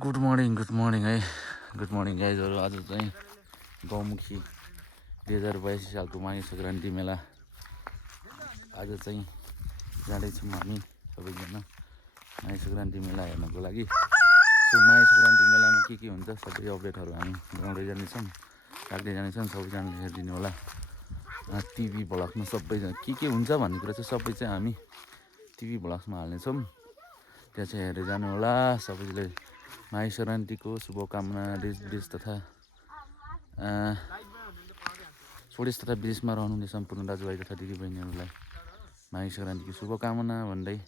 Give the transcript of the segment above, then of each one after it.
Good morning है good morning गाइजहरू। आज चाहिँ गौमुखी 2082 सालको माघे सङ्क्रान्ति मेला आज चाहिँ जाँदैछौँ हामी सबैजना माघे सङ्क्रान्ति मेला हेर्नको लागि। सो माघे सङ्क्रान्ति मेलामा के हुन्छ सबै अपडेटहरू हामी गराउँदै जानेछौँ, राख्दै जानेछौँ। सबैजनाले हेरिदिनु होला टिभी भ्लग्समा। सबैजना के हुन्छ भन्ने कुरा चाहिँ सबै चाहिँ हामी टिभी भ्लग्समा हाल्नेछौँ, त्यहाँ चाहिँ हेरेर जानु होला। सबैले माघे सङ्क्रान्तिको शुभकामना देश विदेश तथा स्वदेश तथा विदेशमा रहनुहुने सम्पूर्ण दाजुभाइ तथा दिदीबहिनीहरूलाई माघे सङ्क्रान्तिको शुभकामना भन्दै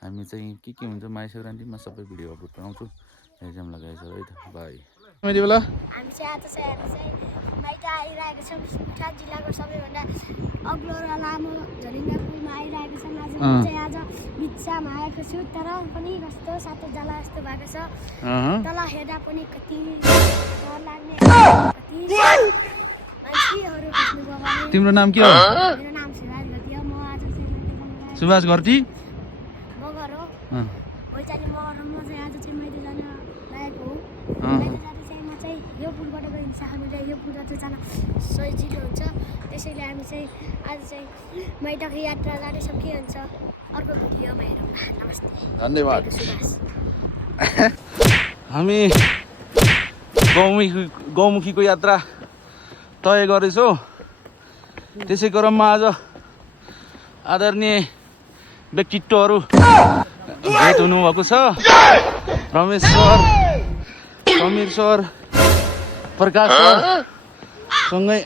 हामी चाहिँ के हुन्छ माघे सङ्क्रान्तिमा सबै भिडियो अपलोड गराउँछु। एक्जाम लगाएछ है त। बाई। हामी चाहिँ आज चाहिँ माइत आइरहेको छौँ। कुठार जिल्लाको सबैभन्दा अग्लो र लामो झरिङ्गा पुलमा आइरहेको छौँ। आज म चाहिँ आज बिचमा आएको छु, तर पनि कस्तो सातो जला जस्तो भएको छ। तल हेर्दा पनि कति डर लाग्ने, कति मान्छेहरू बस्नुभयो भने। तिम्रो नाम के हो? मेरो नाम सुभाष घरती हो। म आज चाहिँ सुभाष घरती बगर हो। वैचाली म चाहिँ आज चाहिँ मैले जान लागेको हो। मैले जाँदा चाहिँ म चाहिँ यो पुलबाट गइन्छ। हामीले यो पुलबाट जान सजिलो हुन्छ, त्यसैले हामी चाहिँ आज चाहिँ माइतको यात्रा जाँदैछौँ। के हुन्छ अर्को भिडियोमा हेरौँ। नमस्ते, धन्यवाद। सुभाष। हामी गौमुखीको यात्रा तय गरेछौँ। त्यसै क्रममा आज आदरणीय व्यक्तित्वहरू भेट हुनुभएको छ। रमेश सर, समीर सर, प्रकाश सर सँगै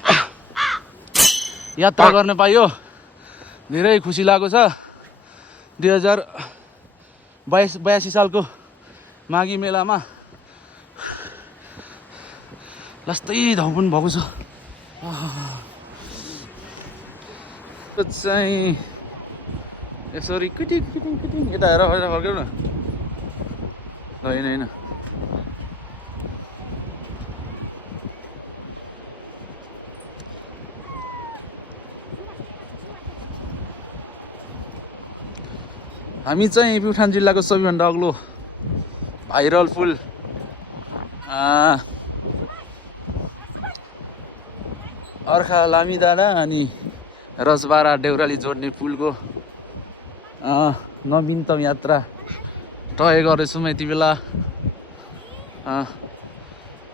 यात्रा गर्न पाइयो, धेरै खुसी लागेको छ। 2082 सालको माघी मेलामा लास्तै धाउ पनि भएको छ। चाहिँ यसरी किटिङ यता हेर फर्क्यौ न। होइन हामी चाहिँ प्युठान जिल्लाको सबैभन्दा अग्लो भाइरल पुल अर्खा लामिडाँडा अनि रजबारा देउराली जोड्ने पुलको नवीनतम यात्रा तय गरेछौँ। यति बेला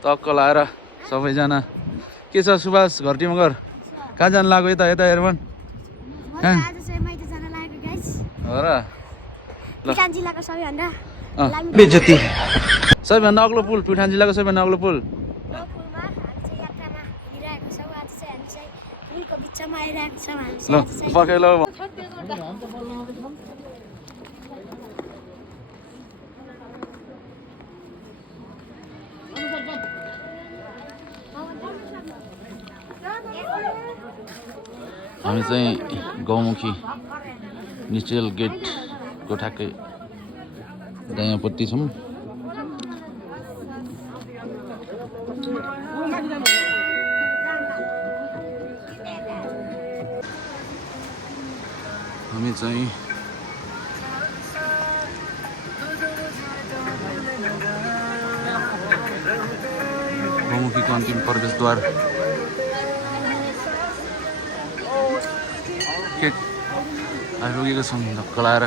टक्क लाएर सबैजना के छ सुभाष घरटी मगर कहाँ जानु लाग्यो? यता हेरवन आज चाहिँ मैले जान लागेको गाइस हो र। प्युठान जिल्लाको सबैभन्दा बेज्जती सबैभन्दा अग्लो पुल, प्युठान जिल्लाको सबैभन्दा अग्लो पुल। पुलमा हामी चाहिँ यात्रामा हिँडिरहेको छौँ। आज चाहिँ हामी चाहिँ पुलको बिचमा आइरहेको छौँ। हामी ल पक्कै ल। हामी चाहिँ गौमुखी निचेल गेटको ठ्याक्कै दायाँपट्टि छौँ। हामी चाहिँ गौमुखीको अन्तिम प्रवेशद्वार आइपुगेको छौँ धक्क लाएर।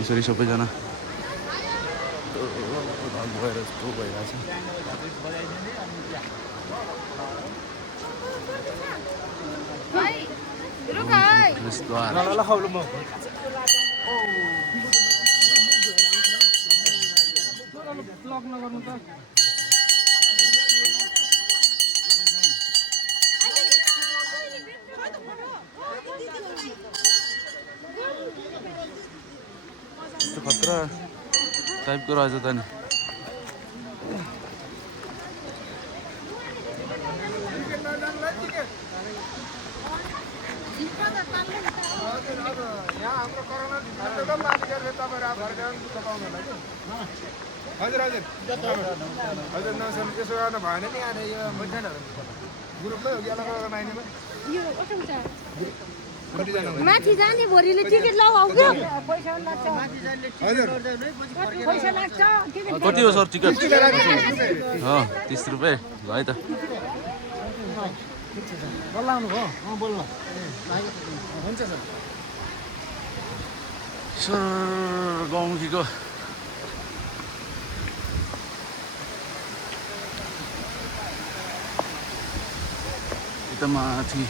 यसरी सबैजना भएर यस्तो भइरहेछ। यस्तो खतरा टाइपको रहेछ त नि। हजुर हजुर हजुर नसर त्यसो गर्न भएन नि। यहाँ यो मैदानहरू ग्रुपमै हो कि अलग अलग माइनेमा माथि जाने भोलिले टिकट लगाऊ क्या हजुर पैसा लाग्छ कति हो सर टिकट 30 रुपियाँ ल है त सर गौमुखीको यता माथि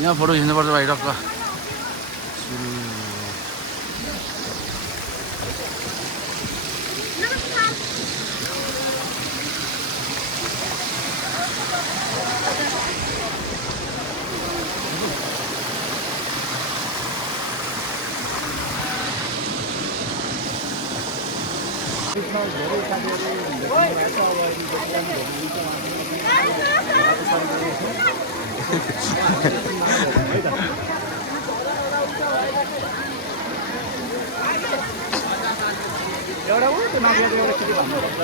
यहाँ फोटो खिच्नुपर्छ भाइ टक्क एउटा उ त्यो नक्लेको एउटा के भन्नुपर्छ